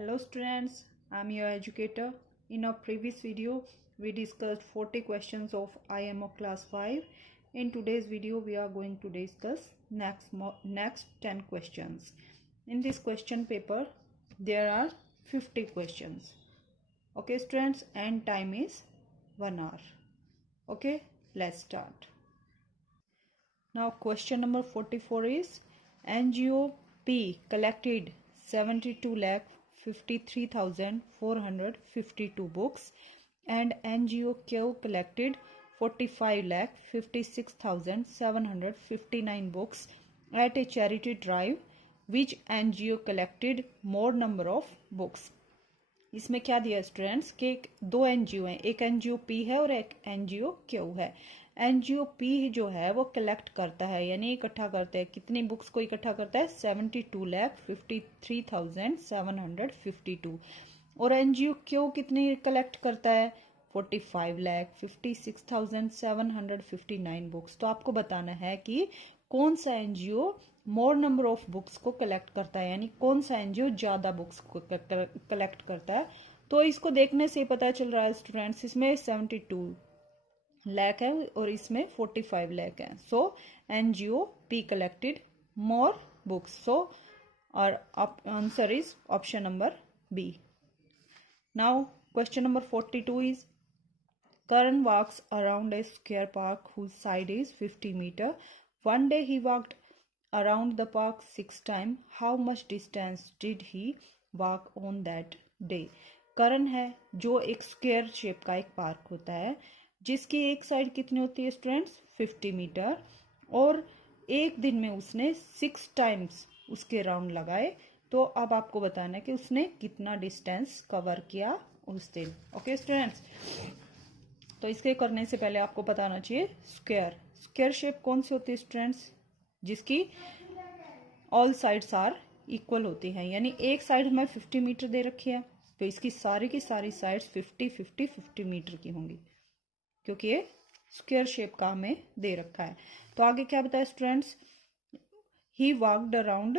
Hello students, I am your educator. In our previous video, we discussed 40 questions of IMO class 5. In today's video, we are going to discuss next 10 questions. In this question paper, there are 50 questions. Okay students, and time is 1 hour. Okay, let's start. Now question number 44 is NGO P collected 72,53,452 books and NGO Q collected 45,56,759 books at a charity drive. Which NGO collected more number of books? इसमें क्या दिया students के दो NGO हैं, एक NGO P है और एक एनजीओ क्यू है। एनजीओ पी जो है वो कलेक्ट करता है यानी इकट्ठा करता है, कितनी बुक्स को इकट्ठा करता है 72,53,752 और एनजीओ क्यू कितनी कलेक्ट करता है 45,56,759 बुक्स। तो आपको बताना है कि कौन सा NGO more number of books को कलेक्ट करता है, यानी कौन सा एनजीओ ज्यादा बुक्स को कलेक्ट करता है। तो इसको देखने से पता चल रहा है स्टूडेंट्स, इसमें 72 लाख है और इसमें 45 लाख है। So NGO P collected more books. So our answer is option number B. Now question number 42 is Karan walks around a square park whose side is 50 meters. One day he walked around the park 6 times. How much distance did he walk on that day? करण है जो एक square shape का एक park होता है जिसकी एक side कितनी होती है स्टूडेंट्स 50 मीटर और एक दिन में उसने 6 टाइम्स उसके राउंड लगाए। तो अब आपको बताना है कि उसने कितना डिस्टेंस कवर किया उस दिन। ओके स्टूडेंट्स, तो इसके करने से पहले आपको बताना चाहिए स्क्वायर शेप कौन सी होती है स्टूडेंट्स, जिसकी ऑल साइड्स आर इक्वल होती हैं, यानी एक साइड हमें 50 मीटर दे रखी है तो इसकी सारी की सारी साइड्स 50 मीटर की होंगी क्योंकि ये स्क्वायर शेप का हमें दे रखा है। तो आगे क्या बताया स्टूडेंट्स, ही वॉकड अराउंड।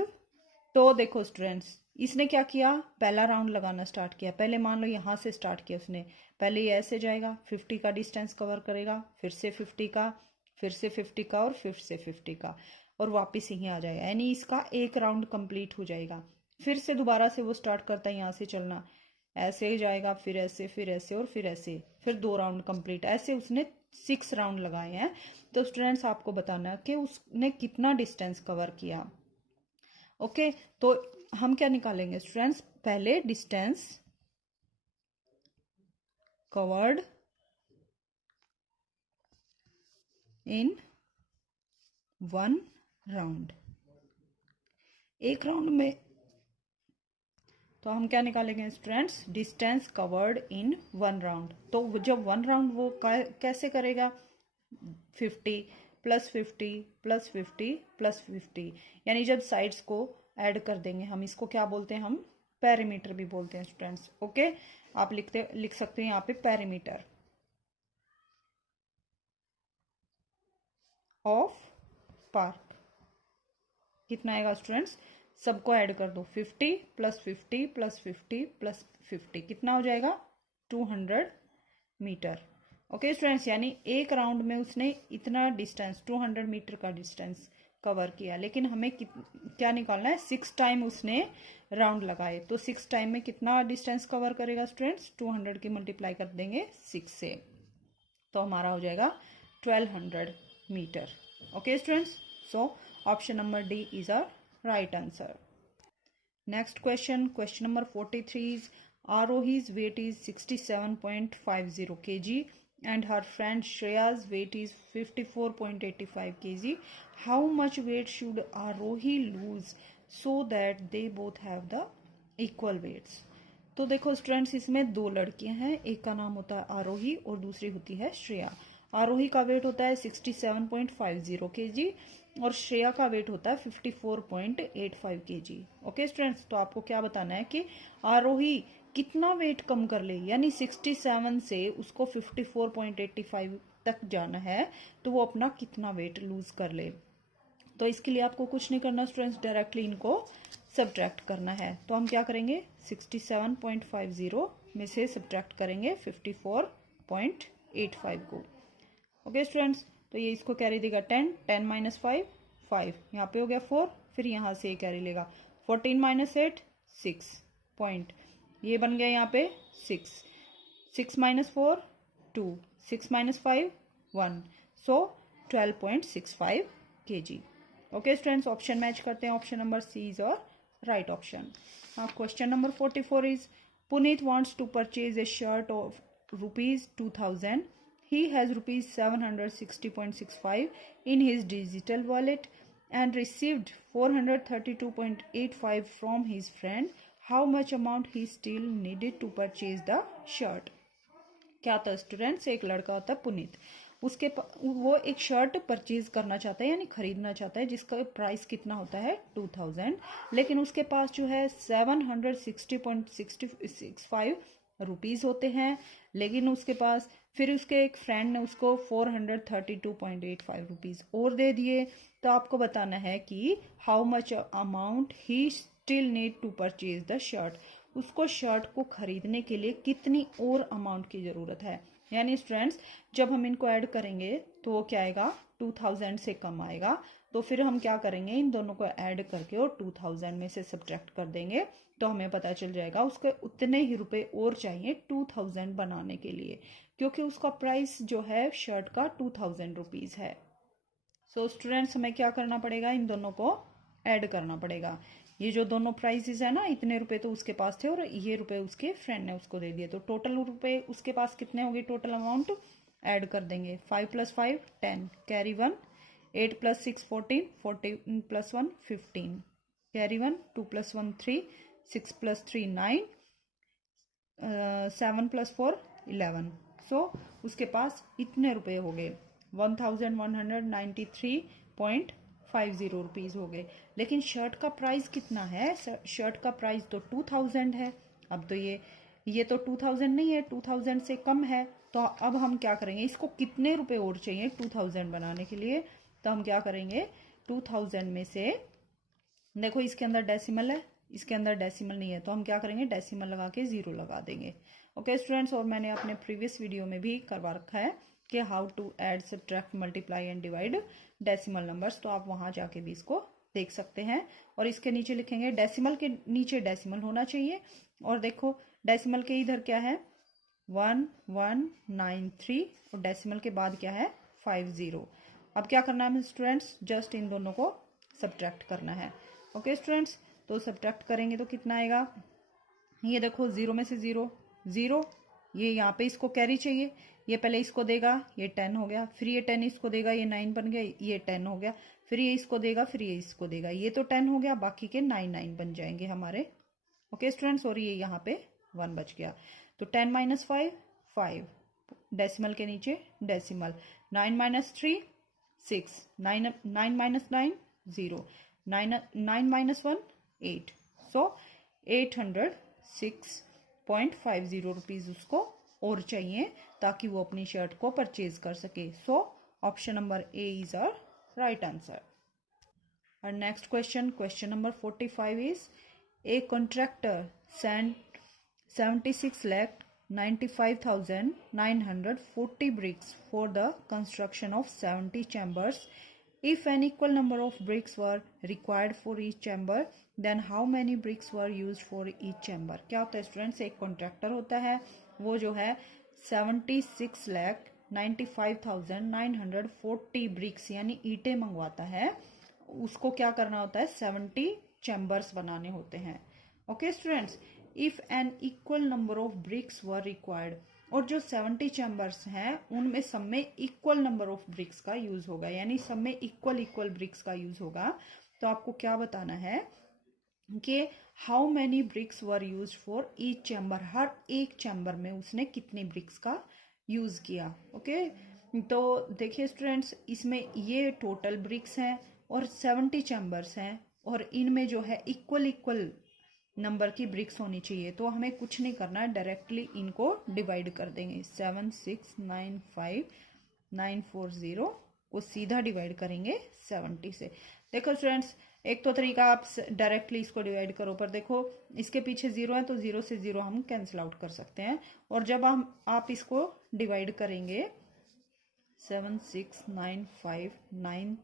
तो देखो स्टूडेंट्स, इसने क्या किया, पहला राउंड लगाना स्टार्ट किया। पहले मान लो यहां से स्टार्ट किया उसने, पहले ये ऐसे जाएगा 50 का डिस्टेंस कवर करेगा, फिर से 50 का, फिर से 50 का और फिर से 50 का और वापस यहीं आ जाएगा, यानी इसका एक राउंड कंप्लीट हो जाएगा। फिर से दोबारा से वो स्टार्ट करता है यहाँ से चलना, ऐसे ही जाएगा, फिर ऐसे और फिर ऐसे, फिर 2 राउंड कंप्लीट, ऐसे उसने 6 राउंड लगाए हैं। तो स्टूडेंट्स आपको बताना है कि उसने कितना डिस्टेंस कवर किया। ओके, तो हम क्या निकालेंगे स्टूडेंट्स, पहले डिस्टेंस कवर्ड इन 1 राउंड, एक राउंड में। तो हम क्या निकालेंगे students, distance covered in 1 round. तो जब 1 राउंड वो कैसे करेगा 50 प्लस 50 प्लस 50 प्लस 50, यानी जब साइड्स को ऐड कर देंगे हम, इसको क्या बोलते हैं, हम पेरीमीटर भी बोलते हैं स्टूडेंट्स। ओके, आप लिख सकते हैं यहाँ पे पेरीमीटर ऑफ पार्क। कितना आएगा स्टूडेंट्स, सबको ऐड कर दो, 50 प्लस 50 प्लस 50 प्लस 50, कितना हो जाएगा 200 मीटर। ओके स्टूडेंट्स, यानी एक राउंड में उसने इतना डिस्टेंस 200 मीटर का डिस्टेंस कवर किया, लेकिन हमें क्या निकालना है, 6 टाइम उसने राउंड लगाए, तो 6 टाइम में कितना डिस्टेंस कवर करेगा स्टूडेंट्स, 200 की मल्टीप्लाई कर देंगे 6 से, तो हमारा हो जाएगा 1200 metre. Okay students, so option number D is a right answer. Next question number 43 is Arohi's weight is 67.50 kg and her friend Shreya's weight is 54.85 kg. How much weight should Arohi lose so that they both have the equal weights? तो देखो students, इसमें 2 लड़कियां हैं, एक का नाम होता है आरोही और दूसरी होती है श्रेया। आरोही का वेट होता है 67.50 kg और श्रेया का वेट होता है 54.85 kg। ओके स्टूडेंट्स, तो आपको क्या बताना है कि आरोही कितना वेट कम कर ले, यानी 67 से उसको 54.85 तक जाना है, तो वो अपना कितना वेट लूज कर ले। तो इसके लिए आपको कुछ नहीं करना स्टूडेंट्स, डायरेक्टली इनको सब्ट्रैक्ट करना है। तो हम क्या करेंगे, 67.50 में से सब्ट्रैक्ट करेंगे 54.85 को। ओके स्टूडेंट्स, तो ये इसको कैरी देगा 10, 10 माइनस 5, 5 यहाँ पे हो गया 4, फिर यहाँ से कैरी लेगा 14 माइनस 8, 6 पॉइंट, ये बन गया यहाँ पे 6, 6 माइनस 4, 2, 6 माइनस 5, 1, सो 12.65 kg। Okay students, option match करते हैं, ऑप्शन नंबर सी इज और right option. Now question number 44 is Puneet wants to purchase a shirt of rupees 2000. He has rupees 760.65 in his digital wallet and received 432.85 from his friend. How much amount he still needed to purchase the shirt? क्या था students, एक लड़का होता है पुनीत, वो एक shirt purchase करना चाहता है यानी खरीदना चाहता है जिसका प्राइस कितना होता है 2000, लेकिन उसके पास जो है 760.65 रुपीज़ होते हैं, लेकिन उसके पास फिर उसके एक फ्रेंड ने उसको 432.85 रुपीज़ और दे दिए। तो आपको बताना है कि how much amount he still need to purchase the shirt, उसको शर्ट को खरीदने के लिए कितनी और अमाउंट की ज़रूरत है। यानी स्टूडेंट्स जब हम इनको ऐड करेंगे तो वो क्या आएगा, 2000 से कम आएगा। तो फिर हम क्या करेंगे, इन दोनों को ऐड करके और 2000 में से सब्ट्रैक्ट कर देंगे तो हमें पता चल जाएगा उसके उतने ही रुपए और चाहिए 2000 बनाने के लिए, क्योंकि उसका प्राइस जो है शर्ट का 2000 रुपीज़ है। सो स्टूडेंट्स हमें क्या करना पड़ेगा, इन दोनों को ऐड करना पड़ेगा। ये जो दोनों प्राइसेस है ना, इतने रुपए तो उसके पास थे और ये रुपए उसके फ्रेंड ने उसको दे दिए, तो टोटल रुपए उसके पास कितने होंगे, टोटल अमाउंट ऐड कर देंगे। 5 + 5 10, कैरी 1, 8 + 6 14, 14 + 1 15, कैरी 1, 2 + 1 3, 6 + 3 9, 7 + 4 11। सो उसके पास इतने रुपए हो गए, 1193.50 रुपीज़ हो गए। लेकिन शर्ट का प्राइस कितना है, शर्ट का प्राइस तो 2000 है। अब तो ये तो 2000 नहीं है, 2000 से कम है। तो अब हम क्या करेंगे, इसको कितने रुपए और चाहिए 2000 बनाने के लिए, तो हम क्या करेंगे 2000 में से, देखो इसके अंदर डेसिमल है, इसके अंदर डेसिमल नहीं है, तो हम क्या करेंगे डेसिमल लगा के 0 लगा देंगे। ओके स्टूडेंट्स, और मैंने अपने प्रीवियस वीडियो में भी करवा रखा है कि how to add subtract multiply and divide decimal numbers, तो आप वहां जाके भी इसको देख सकते हैं। और इसके नीचे लिखेंगे, डेसिमल के नीचे डेसिमल होना चाहिए, और देखो डेसिमल के इधर क्या है 1193 और डेसिमल के बाद क्या है 50। अब क्या करना है स्टूडेंट्स, जस्ट इन दोनों को सब्ट्रैक्ट करना है। ओके स्टूडेंट्स, तो सब्ट्रैक्ट करेंगे तो कितना आएगा, ये देखो 0 में से 0 0, ये यहाँ पे इसको कैरी चाहिए, ये पहले इसको देगा, ये 10 हो गया, फिर ये 10 इसको देगा, ये 9 बन गया, ये 10 हो गया, फिर ये इसको देगा, फिर ये इसको देगा, ये तो 10 हो गया, बाकी के 9 9 बन जाएंगे हमारे। ओके स्टूडेंट्स, और ये यहाँ पे 1 बच गया। तो 10 - 5 5, डेसिमल के नीचे डेसिमल, 9 - 3 6, 9 9 - 9 0, 9 9 - 1 8, सो 806.50 रुपीज़ उसको और चाहिए ताकि वो अपनी शर्ट को परचेज कर सके। So option number A is our right answer. और next question number 45 is a contractor send 76,95,940 bricks for the construction of 70 chambers. If an equal number of bricks were required for each chamber, then how many bricks were used for each chamber? क्या होता है students, एक contractor होता है, वो जो है 76,95,940 BRICS यानी ईंटें मंगवाता है। उसको क्या करना होता है, 70 चैम्बर्स बनाने होते हैं। Okay students, if an equal number of bricks were required, और जो 70 चैम्बर्स हैं उनमें सब में इक्वल नंबर ऑफ ब्रिक्स का यूज होगा, यानी सब में इक्वल ब्रिक्स का यूज होगा। तो आपको क्या बताना है कि how many bricks were use for each chamber, हर एक चैम्बर में उसने कितनी ब्रिक्स का यूज किया। ओके, तो देखिए स्टूडेंट्स, इसमें ये टोटल ब्रिक्स हैं और 70 चैम्बर्स हैं, और इनमें जो है इक्वल नंबर की ब्रिक्स होनी चाहिए। तो हमें कुछ नहीं करना है, डायरेक्टली इनको डिवाइड कर देंगे। 7695940 को सीधा डिवाइड करेंगे 70 से। देखो स्टूडेंट्स, एक तो तरीका आप डायरेक्टली इसको डिवाइड करो, पर देखो इसके पीछे 0 है तो 0 से 0 हम कैंसिल आउट कर सकते हैं। और जब हम आप इसको डिवाइड करेंगे 7 6 9 5 9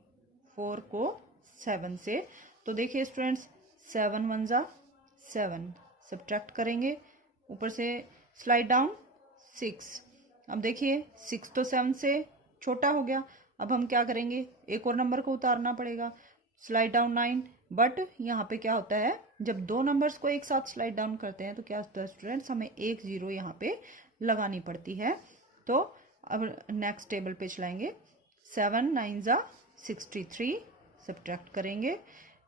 4 को 7 से, तो देखिए स्टूडेंट्स 7 1 जा 7, सब्ट्रैक्ट करेंगे, ऊपर से स्लाइड डाउन 6। अब देखिए 6 तो 7 से छोटा हो गया, अब हम क्या करेंगे, एक और नंबर को उतारना पड़ेगा, स्लाइड डाउन 9। बट यहाँ पे क्या होता है, जब दो नंबर्स को एक साथ स्लाइड डाउन करते हैं तो क्या होता है स्टूडेंट्स, हमें एक 0 यहाँ पे लगानी पड़ती है। तो अब नेक्स्ट टेबल पे चलाएंगे, 7 9 जा 63, सब्ट्रैक्ट करेंगे,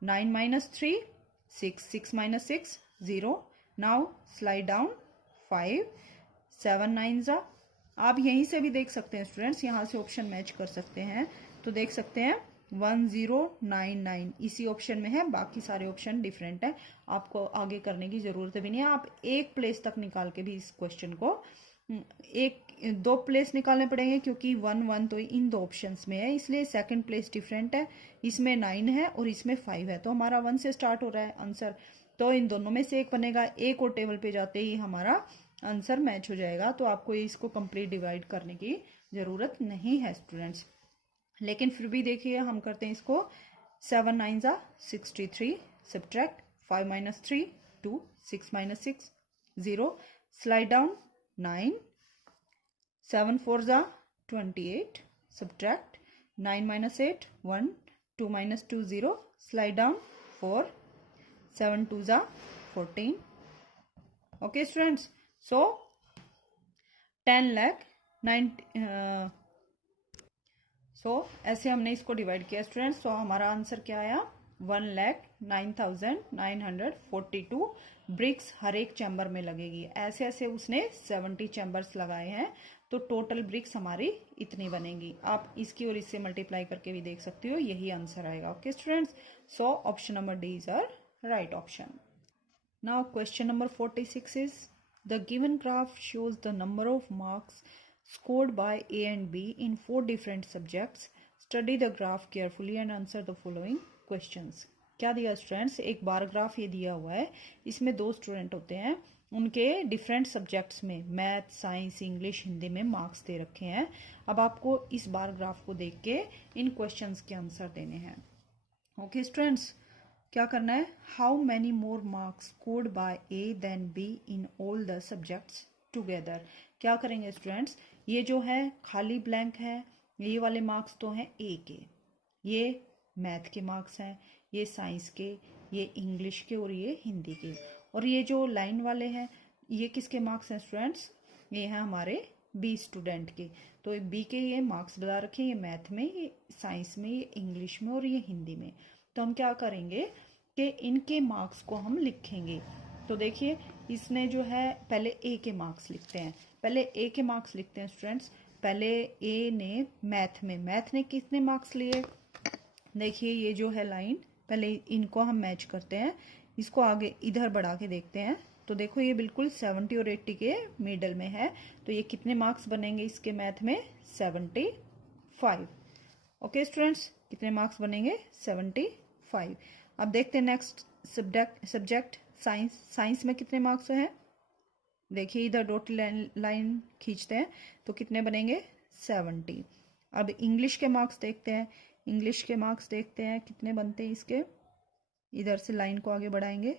9 minus 3 6, 6 minus 6 0। Now slide down 5, 7 9 जा, आप यहीं से भी देख सकते हैं स्टूडेंट्स, यहाँ से ऑप्शन मैच कर सकते हैं, तो देख सकते हैं 1099 इसी ऑप्शन में है, बाकी सारे ऑप्शन डिफरेंट है। आपको आगे करने की जरूरत भी नहीं है, आप एक प्लेस तक निकाल के भी इस क्वेश्चन को, एक दो प्लेस निकालने पड़ेंगे क्योंकि 1 1 तो इन दो ऑप्शंस में है, इसलिए सेकंड प्लेस डिफरेंट है, इसमें 9 है और इसमें 5 है, तो हमारा 1 से स्टार्ट हो रहा है आंसर, तो इन दोनों में से एक बनेगा, एक और टेबल पे जाते ही हमारा आंसर मैच हो जाएगा। तो आपको इसको कंप्लीट डिवाइड करने की जरूरत नहीं है स्टूडेंट्स, लेकिन फिर भी देखिए हम करते हैं इसको, 7 9 जा 63, subtract 5 minus 3 2, 6 minus 6 0, slide down 9, 7 4 जा 28, subtract 9 minus 8 1, 2 minus 2 0, slide down 4, 7 2 जा 14। ओके स्टूडेंट्स, सो 10 लाख 9, सो ऐसे हमने इसको डिवाइड किया स्टूडेंट्स, तो हमारा आंसर क्या आया, 1,09,942 ब्रिक्स हर एक चैम्बर में लगेगी। ऐसे ऐसे उसने 70 चैम्बर्स लगाए हैं, तो टोटल ब्रिक्स हमारी इतनी बनेगी। आप इसकी और इससे मल्टीप्लाई करके भी देख सकते हो, यही आंसर आएगा। Okay students, so option number D is our right option. Now question number 46 is the given graph shows the number of marks scored by A and B in 4 different subjects. Study the graph carefully and answer the following questions. क्या दिया students, एक bar graph ये दिया हुआ है, इसमें दो student होते हैं, उनके डिफरेंट सब्जेक्ट्स में मैथ साइंस इंग्लिश हिंदी में मार्क्स दे रखे हैं। अब आपको इस बार ग्राफ को देख के इन क्वेश्चंस के आंसर देने हैं। ओके स्टूडेंट्स, क्या करना है, how many more marks scored by A than B in all the subjects together. क्या करेंगे स्टूडेंट्स, ये जो है खाली ब्लैंक है, ये वाले मार्क्स तो हैं ए के, ये मैथ के मार्क्स हैं, ये साइंस के, ये इंग्लिश के और ये हिंदी के, और ये जो लाइन वाले हैं ये किसके मार्क्स हैं स्टूडेंट्स, ये हैं हमारे बी स्टूडेंट के। तो बी के ये मार्क्स बता रखे हैं, ये मैथ में, ये साइंस में, ये इंग्लिश में और ये हिंदी में। तो हम क्या करेंगे कि इनके मार्क्स को हम लिखेंगे। तो देखिए इसने जो है पहले ए के मार्क्स लिखते हैं, पहले ए के मार्क्स लिखते हैं स्टूडेंट्स। पहले ए ने मैथ ने कितने मार्क्स लिए, देखिए ये जो है लाइन, पहले इनको हम मैच करते हैं, इसको आगे इधर बढ़ा के देखते हैं, तो देखो ये बिल्कुल 70 और 80 के मिडल में है, तो ये कितने मार्क्स बनेंगे इसके मैथ में, 75। ओके स्टूडेंट्स, कितने मार्क्स बनेंगे, 75। अब देखते हैं नेक्स्ट सब्जेक्ट साइंस में कितने मार्क्स हैं, देखिए इधर डॉट लाइन खींचते हैं तो कितने बनेंगे, 70। अब इंग्लिश के मार्क्स देखते हैं, कितने बनते हैं इसके, इधर से लाइन को आगे बढ़ाएंगे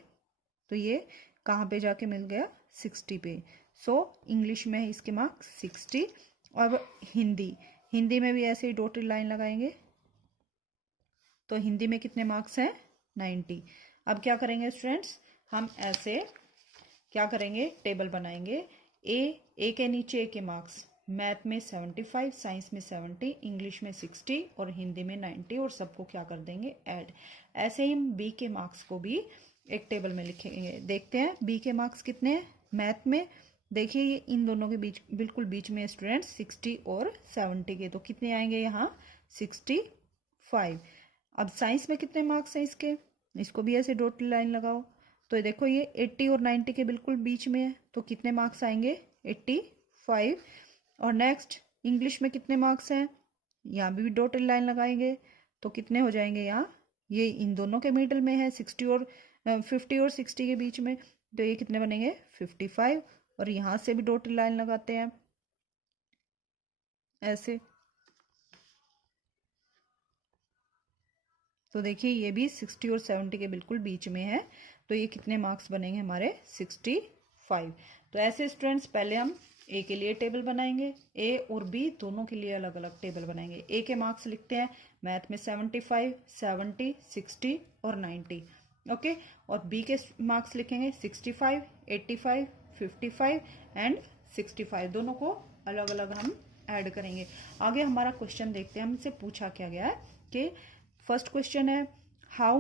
तो ये कहाँ पे जाके मिल गया, 60 पे। सो इंग्लिश में है इसके मार्क्स 60। अब हिंदी में भी ऐसे ही डॉटेड लाइन लगाएंगे, तो हिंदी में कितने मार्क्स हैं, 90। अब क्या करेंगे स्टूडेंट्स, हम ऐसे क्या करेंगे, टेबल बनाएंगे, ए के नीचे ए के मार्क्स, मैथ में 75, साइंस में 70, इंग्लिश में 60 और हिंदी में 90, और सबको क्या कर देंगे, ऐड। ऐसे ही हम बी के मार्क्स को भी एक टेबल में लिखेंगे। देखते हैं बी के मार्क्स कितने हैं मैथ में, देखिए ये इन दोनों के बीच बिल्कुल बीच में स्टूडेंट्स 60 और 70 के, तो कितने आएंगे यहाँ, 65। अब साइंस में कितने मार्क्स हैं इसके, इसको भी ऐसे डॉट लाइन लगाओ, तो देखो ये 80 और 90 के बिल्कुल बीच में है, तो कितने मार्क्स आएंगे, 85। और नेक्स्ट इंग्लिश में कितने मार्क्स हैं, यहाँ भी डॉटेड लाइन लगाएंगे तो कितने हो जाएंगे यहाँ ये इन दोनों के मिडल में है, 60 और 50 और 60 के बीच में, तो ये कितने बनेंगे 55। और यहाँ से भी डॉटेड लाइन लगाते हैं ऐसे, तो देखिए ये भी 60 और 70 के बिल्कुल बीच में है, तो ये कितने मार्क्स बनेंगे हमारे 65। तो ऐसे स्टूडेंट्स पहले हम ए के लिए टेबल बनाएंगे, ए और बी दोनों के लिए अलग अलग टेबल बनाएंगे। ए के मार्क्स लिखते हैं मैथ में 75, 70, 60 और 90, ओके। और बी के मार्क्स लिखेंगे 65, 85, 55 एंड 65, दोनों को अलग अलग हम ऐड करेंगे। आगे हमारा क्वेश्चन देखते हैं, हमसे पूछा क्या गया है कि फर्स्ट क्वेश्चन है how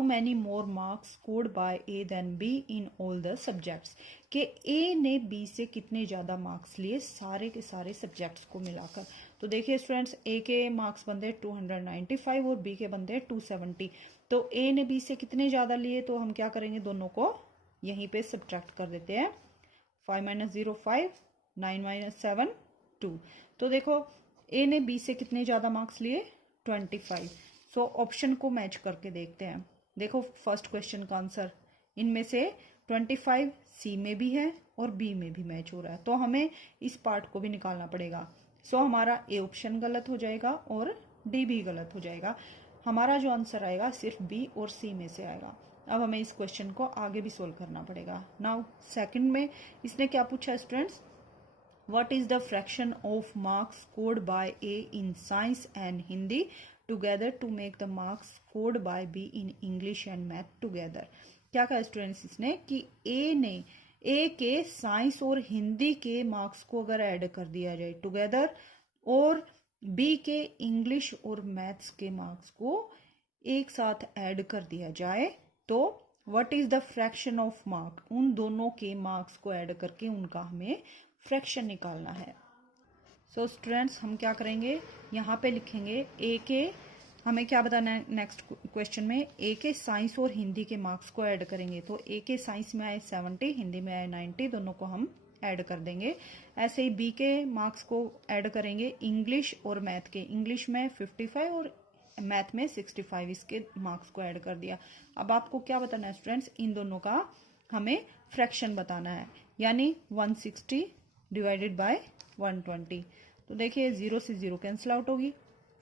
many more marks scored by A than B in all the subjects, कि ए ने बी से कितने ज्यादा मार्क्स लिए सारे के सारे सब्जेक्ट्स को मिलाकर। तो देखिए स्टूडेंट्स, ए के मार्क्स बनते 295 और बी के बनते 270। तो ए ने बी से कितने ज्यादा लिए, तो हम क्या करेंगे, दोनों को यहीं पे सब्ट्रैक्ट कर देते हैं। 5 - 0 5, 9 - 7 2। तो देखो ए ने बी से कितने ज्यादा मार्क्स लिए 25। सो ऑप्शन को मैच करके देखते हैं। देखो फर्स्ट क्वेश्चन का आंसर इनमें से 25 सी में भी है और बी में भी मैच हो रहा है, तो हमें इस पार्ट को भी निकालना पड़ेगा। सो हमारा ए ऑप्शन गलत हो जाएगा और डी भी गलत हो जाएगा। हमारा जो आंसर आएगा सिर्फ बी और सी में से आएगा। अब हमें इस क्वेश्चन को आगे भी सोल्व करना पड़ेगा। नाउ सेकंड में इसने क्या पूछा students, what is the fraction of marks scored by A in science and Hindi together to make the marks scored by B in English and math together। क्या कहा स्टूडेंट्स इसने कि ए के साइंस और हिंदी के मार्क्स को अगर ऐड कर दिया जाए टुगेदर, और बी के इंग्लिश और मैथ्स के मार्क्स को एक साथ ऐड कर दिया जाए, तो what is the fraction of mark, उन दोनों के मार्क्स को ऐड करके उनका हमें फ्रैक्शन निकालना है। सो स्टूडेंट्स हम क्या करेंगे, यहाँ पे लिखेंगे ए के, हमें क्या बताना है नेक्स्ट क्वेश्चन में, ए के साइंस और हिंदी के मार्क्स को ऐड करेंगे। तो ए के साइंस में आए 70, हिंदी में आए 90, दोनों को हम ऐड कर देंगे। ऐसे ही बी के मार्क्स को ऐड करेंगे इंग्लिश और मैथ के, इंग्लिश में 55 और मैथ में 65, इसके मार्क्स को ऐड कर दिया। अब आपको क्या बताना है स्टूडेंट्स, इन दोनों का हमें फ्रैक्शन बताना है, यानी 160 डिवाइडेड बाय 120। तो देखिए 0 से 0 कैंसिल आउट होगी,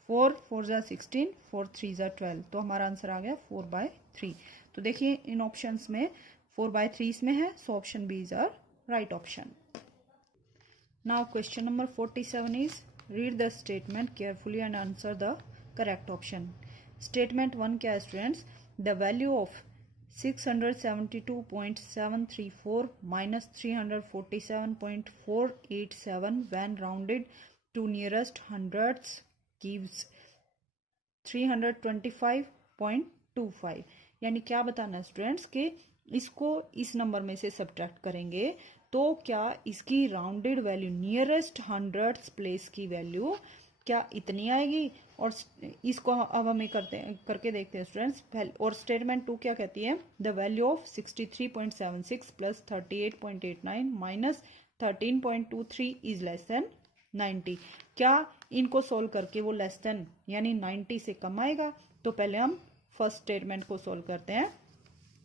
4 4 जा 16, 4 3 जा 12, तो हमारा आंसर आ गया 4/3। तो देखिए इन ऑप्शंस में 4/3 इसमें है, so option B is our right option. Now question number 47 is read the statement carefully and answer the correct option. Statement 1 क्या है students, the value of 672.734 minus 347.487 when rounded to nearest hundreds gives 325.25। यानी क्या बताना है students कि इसको इस number में से सब्ट्रैक्ट करेंगे तो क्या इसकी rounded value nearest hundreds place की वैल्यू क्या इतनी आएगी। और इसको अब हमें करके देखते हैं स्टूडेंट्स। और स्टेटमेंट 2 क्या कहती है, the value of 63.76 plus 38.89 minus 13.23 is less than 90। क्या इनको सोल्व करके वो लेस देन यानी 90 से कम आएगा। तो पहले हम फर्स्ट स्टेटमेंट को सोल्व करते हैं।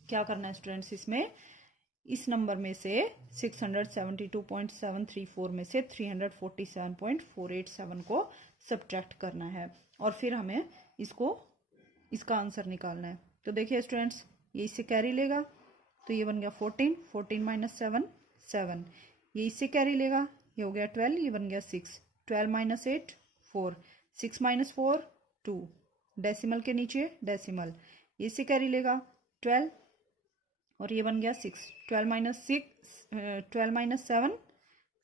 क्या करना है स्टूडेंट्स, इसमें इस नंबर में से 672.734 में से 347.487 को सब्ट्रैक्ट करना है और फिर हमें इसका आंसर निकालना है। तो देखिए स्टूडेंट्स, ये इससे कैरी लेगा तो ये बन गया 14, 14 माइनस 7 7, ये इससे कैरी लेगा, ये हो गया 12, ये बन गया 6, 12 माइनस 8 4, 6 माइनस 4 2, डेसिमल के नीचे डेसिमल, ये इससे कैरी लेगा 12 और ये बन गया 6, 12 माइनस 7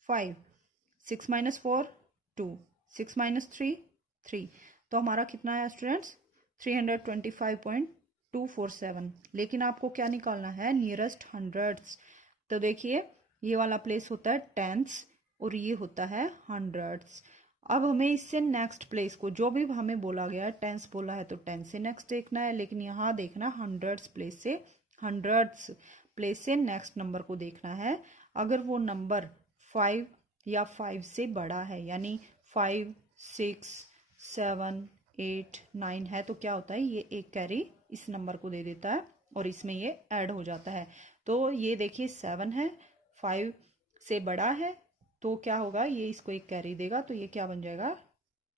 5, 6 माइनस 4 2, 6 माइनस 3 3। तो हमारा कितना है स्टूडेंट्स 325.247। लेकिन आपको क्या निकालना है, नियरेस्ट हंड्रेड्स। तो देखिए ये वाला प्लेस होता है टेंस और ये होता है हंड्रेड्स। अब हमें इससे नेक्स्ट प्लेस को, जो भी हमें बोला गया है टेंस बोला है तो टेंस से नेक्स्ट देखना है, लेकिन यहाँ देखना हंड्रेड्स प्लेस से नेक्स्ट नंबर को देखना है। अगर वो नंबर 5 या 5 से बड़ा है यानी 5 6 7 8 9 है तो क्या होता है, ये एक कैरी इस नंबर को दे देता है और इसमें ये ऐड हो जाता है। तो ये देखिए 7 है, 5 से बड़ा है तो क्या होगा, ये इसको एक कैरी देगा तो ये क्या बन जाएगा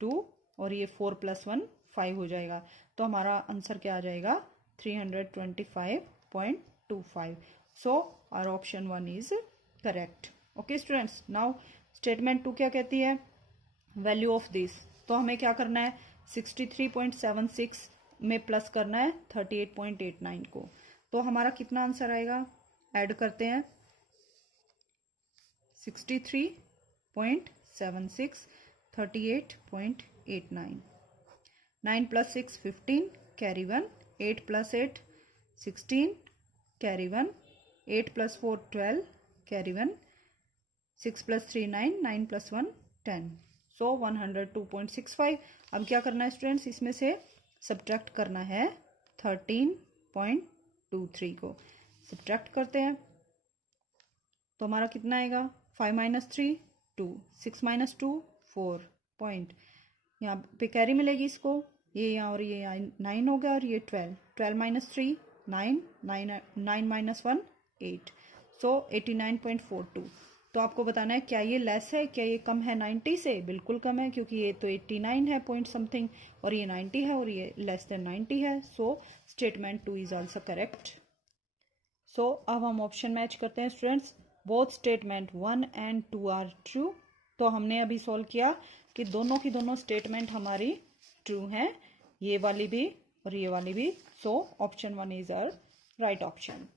2 और ये 4 + 1 5 हो जाएगा। तो हमारा आंसर क्या आ जाएगा 325.25। So our option 1 is correct. Okay students, now statement 2 क्या कहती है, वैल्यू ऑफ दिस। तो हमें क्या करना है 63.76 में प्लस करना है 38.89 को। तो हमारा कितना आंसर आएगा, ऐड करते हैं 63.76 38.89, 9 + 6 15 कैरी 1, 8 + 8 16 कैरी 1, 8 + 4 12 कैरी 1, 6 + 3 9, 9 + 1 10। सो 102.65। अब क्या करना है स्टूडेंट्स, इसमें से सब्ट्रैक्ट करना है 13.23 को। सब्ट्रैक्ट करते हैं तो हमारा कितना आएगा 5 - 3 2, 6 - 2 4 पॉइंट, यहाँ पे कैरी मिलेगी इसको, ये यहाँ और ये 9 हो गया और ये 12, 12 - 3 9, 9 - 1 8। सो 89.42। तो आपको बताना है क्या ये लेस है, क्या ये कम है 90 से, बिल्कुल कम है क्योंकि ये तो 89 है पॉइंट समथिंग और ये 90 है और ये लेस देन 90 है। So statement 2 is also correct. So अब हम ऑप्शन मैच करते हैं students, both statement 1 and 2 are true. तो हमने अभी सॉल्व किया कि दोनों की दोनों स्टेटमेंट हमारी ट्रू हैं, ये वाली भी और ये वाली भी। So option 1 is our right option.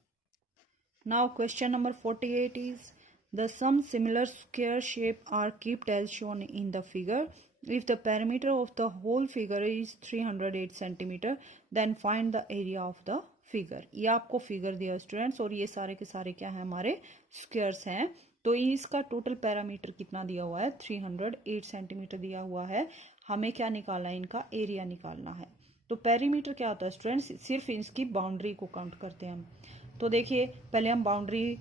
Now question number 48 is the some similar square shape are kept as shown in the figure. If the perimeter of the whole figure is 308 centimeter, then find the area of the figure. ये आपको figure दिया students और ये सारे के सारे क्या है हमारे स्क्वायर्स हैं। तो इसका टोटल पैरामीटर कितना दिया हुआ है 308 सेंटीमीटर दिया हुआ है। हमें क्या निकालना है, इनका एरिया निकालना है। तो पेरीमीटर क्या होता है स्टूडेंट्स, सिर्फ इसकी बाउंड्री को काउंट करते हैं हम। तो देखिए पहले हम बाउंड्री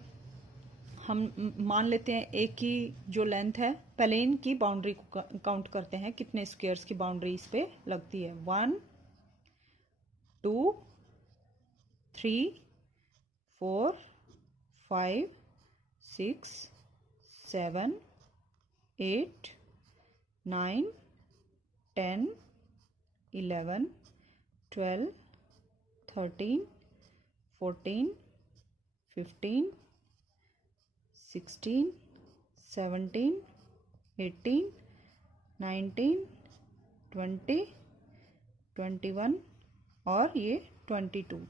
हम मान लेते हैं एक की जो लेंथ है, पहले इनकी बाउंड्री को काउंट करते हैं कितने स्क्वायर्स की बाउंड्री इस पे लगती है। 1 2 3 4 5 6 7 8 9 10 11 12 13 14 15 16 17 18 19 20 21 और ये 22।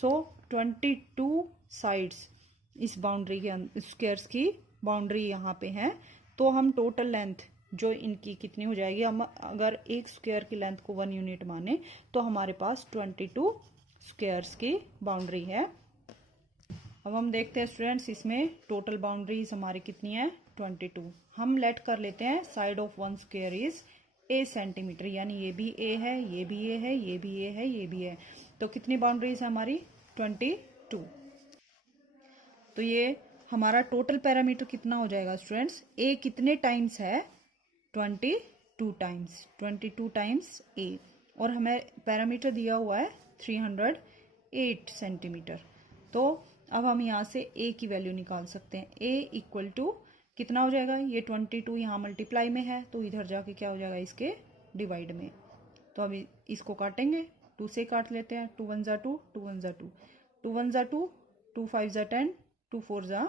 सो 22 साइड्स इस बाउंड्री के स्क्वायर्स की बाउंड्री यहाँ पे है। तो हम टोटल लेंथ जो इनकी कितनी हो जाएगी, हम अगर एक स्क्वायर की लेंथ को 1 यूनिट माने तो हमारे पास 22 स्क्वायर्स की बाउंड्री है। अब हम देखते हैं स्टूडेंट्स इसमें टोटल बाउंड्रीज हमारी कितनी है 22। हम लेट कर लेते हैं side of one square is a centimetre, यानी ये भी ए है, ये भी ए है, ये भी ए है, ये भी है। तो कितनी बाउंड्रीज है हमारी 22। तो ये हमारा टोटल पैरामीटर कितना हो जाएगा स्टूडेंट्स, ए कितने टाइम्स है 22 टाइम्स, 22 टाइम्स ए, और हमें पैरामीटर दिया हुआ है 308 सेंटीमीटर। तो अब हम यहाँ से a की वैल्यू निकाल सकते हैं। a इक्वल टू कितना हो जाएगा, ये 22 यहाँ मल्टीप्लाई में है तो इधर जाके क्या हो जाएगा इसके डिवाइड में। तो अभी इसको काटेंगे, 2 से काट लेते हैं, 2 1 = 2, 2 1 = 2, 2 1 = 2, 2 5 = 10, 2 4 =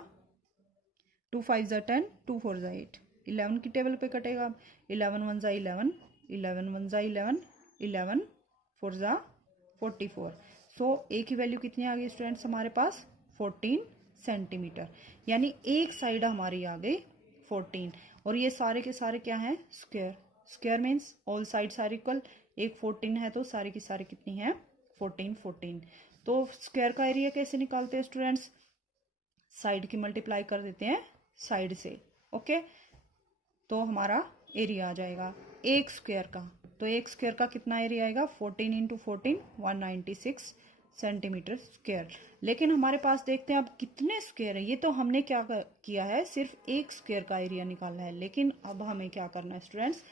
2 5 = 10, 2 4 = 8, 11 की टेबल पे कटेगा। 11 1 = 11, 11 1 = 11, 11 4 = 44। सो a की वैल्यू कितनी आ गई स्टूडेंट्स हमारे पास 14 सेंटीमीटर, यानी एक साइड हमारी आ गई 14। और ये सारे के सारे क्या हैं square, square means all sides are equal, एक 14 है तो सारे की सारे कितनी है 14 14। तो स्क्वायर का एरिया कैसे निकालते हैं स्टूडेंट्स, साइड की मल्टीप्लाई कर देते हैं साइड से। ओके, तो हमारा एरिया आ जाएगा एक स्क्वायर का। तो एक स्क्वायर का कितना एरिया आएगा 14 × 14 196 सेंटीमीटर स्क्वायर। लेकिन हमारे पास देखते हैं अब कितने स्क्वायर है। ये तो हमने क्या किया है, सिर्फ एक स्क्वायर का एरिया निकालना है, लेकिन अब हमें क्या करना है स्टूडेंट्स,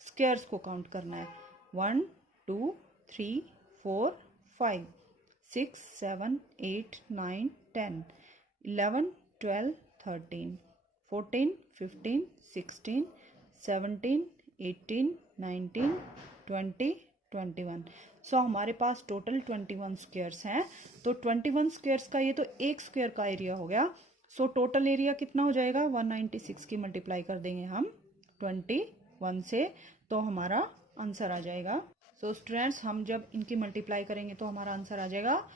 स्क्वायर्स को काउंट करना है। 1 2 3 4 5 6 7 8 9 10 11 12 13 14 15 16 17 18 19 20 21। सो हमारे पास टोटल 21 स्क्वेयर्स हैं। तो 21 स्क्वेयर्स का ये तो एक स्क्वेयर का एरिया हो गया। सो टोटल एरिया कितना हो जाएगा, 196 की मल्टीप्लाई कर देंगे हम 21 से, तो हमारा आंसर आ जाएगा। सो स्टूडेंट्स, हम जब इनकी मल्टीप्लाई करेंगे तो हमारा आंसर आ जाएगा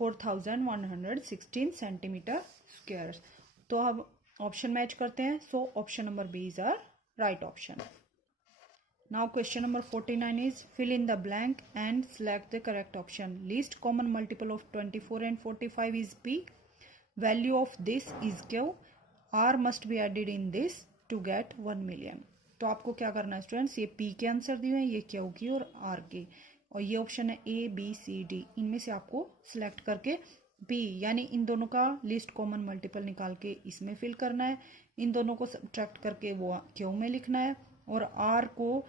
4116 सेंटीमीटर स्क्वेयर। तो अब ऑप्शन मैच करते हैं। So option number B is our right option. Now question number 49 is fill in the blank and select the correct option. Least common multiple of 24 and 45 is P. Value of this is Q. R must be added in this to get 1 million. तो आपको क्या करना है students, ये P के answer दिए हैं, ये Q की और R के, और ये ऑप्शन है A B C D। इनमें से आपको सिलेक्ट करके P यानी इन दोनों का लीस्ट कॉमन मल्टीपल निकाल के इसमें फिल करना है, इन दोनों को सब्ट्रैक्ट करके वो Q में लिखना है, और R को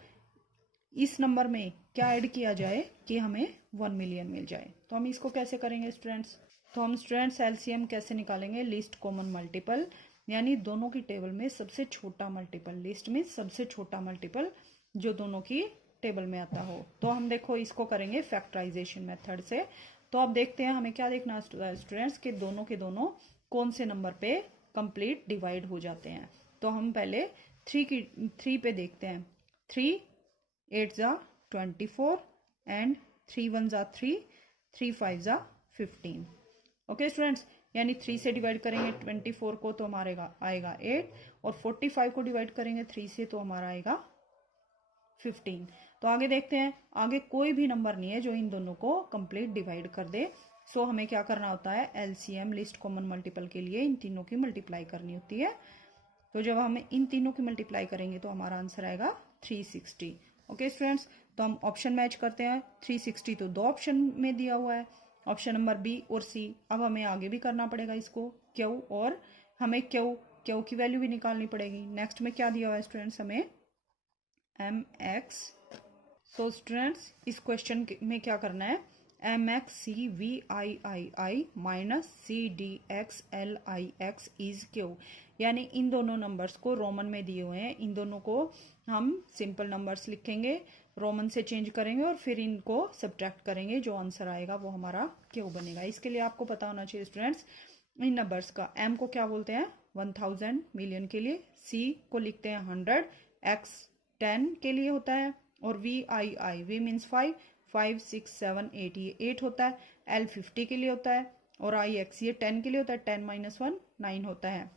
इस नंबर में क्या ऐड किया जाए कि हमें 1 मिलियन मिल जाए। तो हम इसको कैसे करेंगे स्टूडेंट्स, तो हम स्टूडेंट्स एलसीएम कैसे निकालेंगे, लिस्ट कॉमन मल्टीपल यानी दोनों की टेबल में सबसे छोटा मल्टीपल, लिस्ट में सबसे छोटा मल्टीपल जो दोनों की टेबल में आता हो। तो हम देखो इसको करेंगे फैक्टराइजेशन मेथड से। तो अब देखते हैं हमें क्या देखना है स्टूडेंट्स के दोनों कौन से नंबर पे कंप्लीट डिवाइड हो जाते हैं। तो हम पहले 3 पे देखते हैं। 3 8 जा 24 एंड 3 1 जा 3 3 5 जा 15। ओके स्टूडेंट्स, यानी 3 से डिवाइड करेंगे 24 को तो हमारा आएगा 8, और 45 को डिवाइड करेंगे 3 से तो हमारा आएगा 15। तो आगे देखते हैं, आगे कोई भी नंबर नहीं है जो इन दोनों को कंप्लीट डिवाइड कर दे। सो हमें क्या करना होता है, एलसीएम लिस्ट कॉमन मल्टीपल के लिए इन तीनों की मल्टीप्लाई करनी होती है। तो जब हम इन तीनों की मल्टीप्लाई करेंगे तो हमारा आंसर आएगा 360। ओके स्टूडेंट्स, तो हम ऑप्शन मैच करते हैं। 360 तो 2 ऑप्शन में दिया हुआ है, ऑप्शन नंबर बी और सी। अब हमें आगे भी करना पड़ेगा इसको क्यू, और हमें क्यू की वैल्यू भी निकालनी पड़ेगी। नेक्स्ट में क्या दिया हुआ है स्टूडेंट्स, हमें एम एक्स। सो स्टूडेंट्स इस क्वेश्चन में क्या करना है, M X C V I I I minus C D X L I X is Q, यानी इन दोनों नंबर्स को रोमन में दिए हुए हैं, इन दोनों को हम सिंपल नंबर्स लिखेंगे, रोमन से चेंज करेंगे और फिर इनको सब्ट्रैक्ट करेंगे, जो आंसर आएगा वो हमारा क्यू बनेगा। इसके लिए आपको पता होना चाहिए स्टूडेंट्स इन नंबर्स का, एम को क्या बोलते हैं 1000 मिलियन के लिए, सी को लिखते हैं 100, एक्स 10 के लिए होता है, और V I I V means 5 6 7 8 ये 8 होता है, एल 50 के लिए होता है, और आई एक्स ये 10 के लिए होता है, 10 - 1 9 होता है।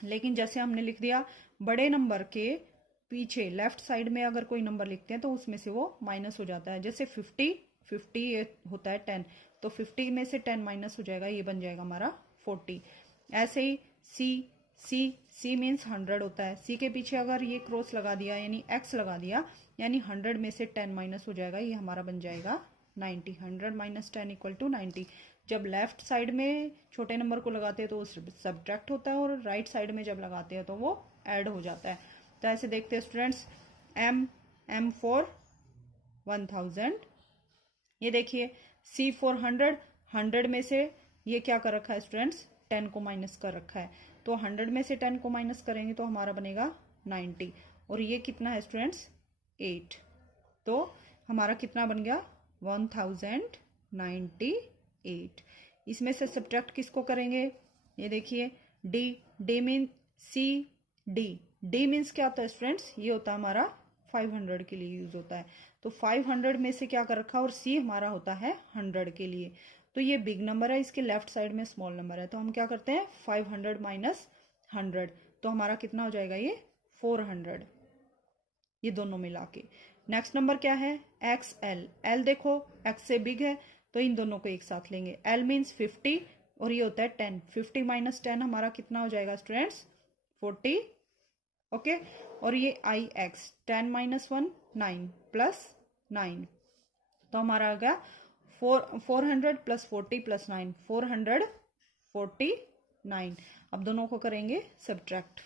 लेकिन जैसे हमने लिख दिया बड़े नंबर के पीछे लेफ्ट साइड में अगर कोई नंबर लिखते हैं तो उसमें से वो माइनस हो जाता है। जैसे 50 ये होता है 10, तो 50 में से 10 माइनस हो जाएगा, ये बन जाएगा हमारा 40। ऐसे ही सी मीन्स 100 होता है, सी के पीछे अगर ये क्रॉस लगा दिया यानी एक्स लगा दिया, यानी 100 में से 10 माइनस हो जाएगा, ये हमारा बन जाएगा 90। 100 - 10 = 90। जब लेफ्ट साइड में छोटे नंबर को लगाते हैं तो वो सब्ट्रैक्ट होता है, और राइट साइड में जब लगाते हैं तो वो ऐड हो जाता है। तो ऐसे देखते हैं स्टूडेंट्स, एम फॉर 1000, ये देखिए सी फॉर 100, 100 में से ये क्या कर रखा है स्टूडेंट्स 10 को माइनस कर रखा है, तो 100 में से 10 को माइनस करेंगे तो हमारा बनेगा 90, और ये कितना है स्टूडेंट्स 8, तो हमारा कितना बन गया 1098। इसमें से सब्ट्रैक्ट किसको करेंगे, ये देखिए D mean C D means क्या होता है स्टूडेंट्स, ये होता है हमारा 500 के लिए यूज होता है, तो 500 में से क्या कर रखा है, और सी हमारा होता है 100 के लिए, तो ये बिग नंबर है, इसके लेफ्ट साइड में स्मॉल नंबर है, तो हम क्या करते हैं 500 - 100, तो हमारा कितना हो जाएगा ये 400, ये दोनों मिला के। नेक्स्ट नंबर क्या है एक्स एल देखो एक्स से बिग है, तो इन दोनों को एक साथ लेंगे, एल मीन्स 50 और ये होता है 10, 50 - 10 हमारा कितना हो जाएगा स्टूडेंट्स 40। ओके, और ये आई एक्स 10 - 1 9 + 9, तो हमारा आ गया 400 + 40 + 9 449। अब दोनों को करेंगे सब्ट्रैक्ट,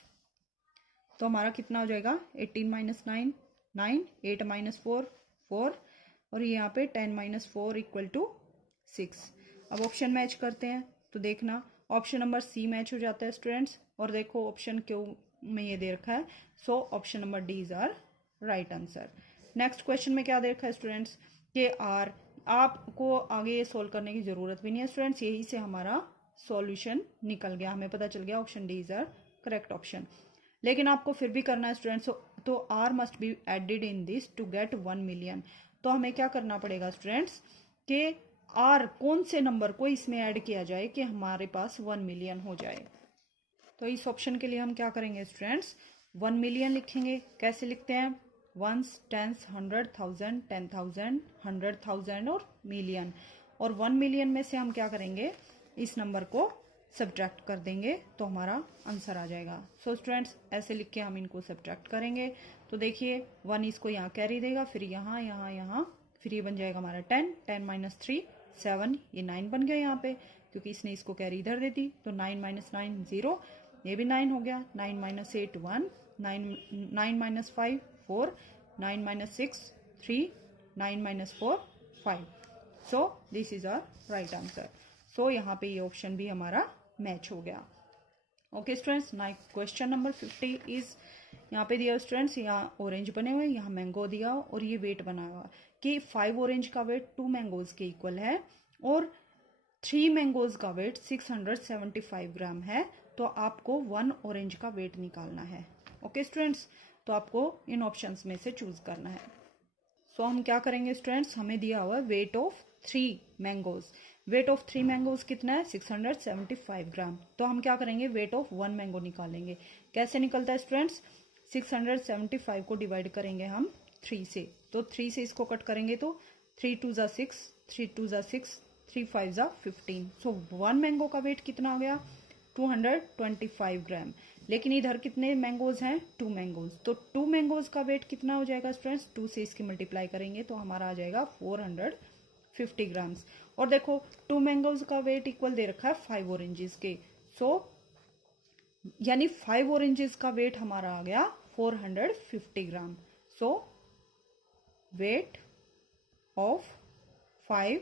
तो हमारा कितना हो जाएगा 18 - 9 9, 8 - 4 4, और ये यहाँ पे 10 माइनस 4 इक्वल टू 6। अब ऑप्शन मैच करते हैं तो देखना ऑप्शन नंबर सी मैच हो जाता है स्टूडेंट्स, और देखो ऑप्शन क्यू में ये दे रखा है, so option number D is our right answer. Next question में क्या दे रखा है स्टूडेंट्स के आर, आपको आगे ये सोल्व करने की जरूरत भी नहीं है स्टूडेंट्स, यही से हमारा सॉल्यूशन निकल गया, हमें पता चल गया option D is our correct option. लेकिन आपको फिर भी करना है स्टूडेंट्स, तो R must be added in this to get 1 million. तो हमें क्या करना पड़ेगा स्टूडेंट्स कि आर कौन से नंबर को इसमें ऐड किया जाए कि हमारे पास 1 मिलियन हो जाए। तो इस ऑप्शन के लिए हम क्या करेंगे स्टूडेंट्स, 1 मिलियन लिखेंगे। कैसे लिखते हैं, वंस, टेंस, 100,000, 10,000, 100,000 और मिलियन। और 1 मिलियन में से हम क्या करेंगे, इस नंबर को सब्ट्रैक्ट कर देंगे तो हमारा आंसर आ जाएगा। सो स्टूडेंट्स ऐसे लिख के हम इनको सब्ट्रैक्ट करेंगे। तो देखिए 1 इसको यहाँ कैरी देगा, फिर यहाँ यहाँ यहाँ, फिर ये बन जाएगा हमारा 10, 10 माइनस 3 7, ये 9 बन गया यहाँ पे क्योंकि इसने इसको कैरी इधर दे दी। तो 9 माइनस 9 0, ये भी 9 हो गया। 9 minus 8 1, 9 minus 5 4, 9 minus 6 3, 9 minus 4 5। So this is our right answer. So यहाँ पे ये ऑप्शन भी हमारा मैच हो गया। Okay students, night question number 50 is, यहाँ पे दिया स्टूडेंट्स, यहाँ ऑरेंज बने हुए, यहाँ मैंगो दिया और ये वेट बना हुआ कि 5 ऑरेंज का वेट 2 मैंगोज के इक्वल है और 3 मैंगोज का वेट 675 ग्राम है। तो आपको 1 ऑरेंज का वेट निकालना है। ओके स्टूडेंट्स, तो आपको इन ऑप्शंस में से चूज करना है। सो हम क्या करेंगे स्टूडेंट्स, हमें दिया हुआ है weight of 3 mangoes. Weight of 3 mangoes कितना है, 675 ग्राम। तो हम क्या करेंगे, वेट ऑफ 1 मैंगो निकालेंगे। कैसे निकलता है स्टूडेंट्स, 675 को डिवाइड करेंगे हम 3 से, तो 3 से इसको कट करेंगे तो 3 2 ज़ा 6, 3 2 ज़ा 6, 3 5 ज़ा 15। सो 1 मैंगो का वेट कितना हो गया, 225 ग्राम। लेकिन इधर कितने मैंगोज हैं, 2 मैंगोज। तो 2 मैंगोज का वेट कितना हो जाएगा स्टूडेंट्स, 2 से इसकी मल्टीप्लाई करेंगे तो हमारा आ जाएगा 450 ग्राम्स। और देखो 2 मैंगोज का वेट इक्वल दे रखा है 5 ऑरेंजेस के। सो यानी 5 ऑरेंजेस का वेट हमारा आ गया 450 gram. So weight of 5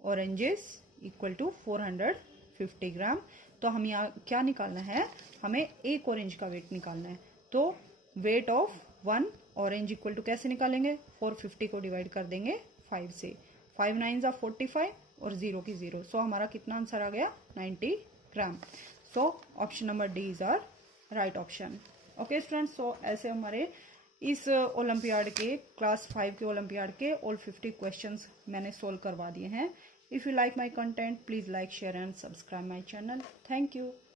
oranges equal to 450 gram. तो हम यहाँ क्या निकालना है, हमें एक ऑरेंज का वेट निकालना है। तो weight of 1 orange equal to कैसे निकालेंगे, 450 को डिवाइड कर देंगे 5 से, 5 9 ज़ा 45 और 0 की 0। सो हमारा कितना आंसर आ गया, 90 gram. So option number D is our right option. Okay students, so ऐसे हमारे इस ओलंपियाड के क्लास 5 के ओलंपियाड के ऑल 50 क्वेश्चंस मैंने सोल्व करवा दिए हैं। If you like my content please like share and subscribe my channel. Thank you.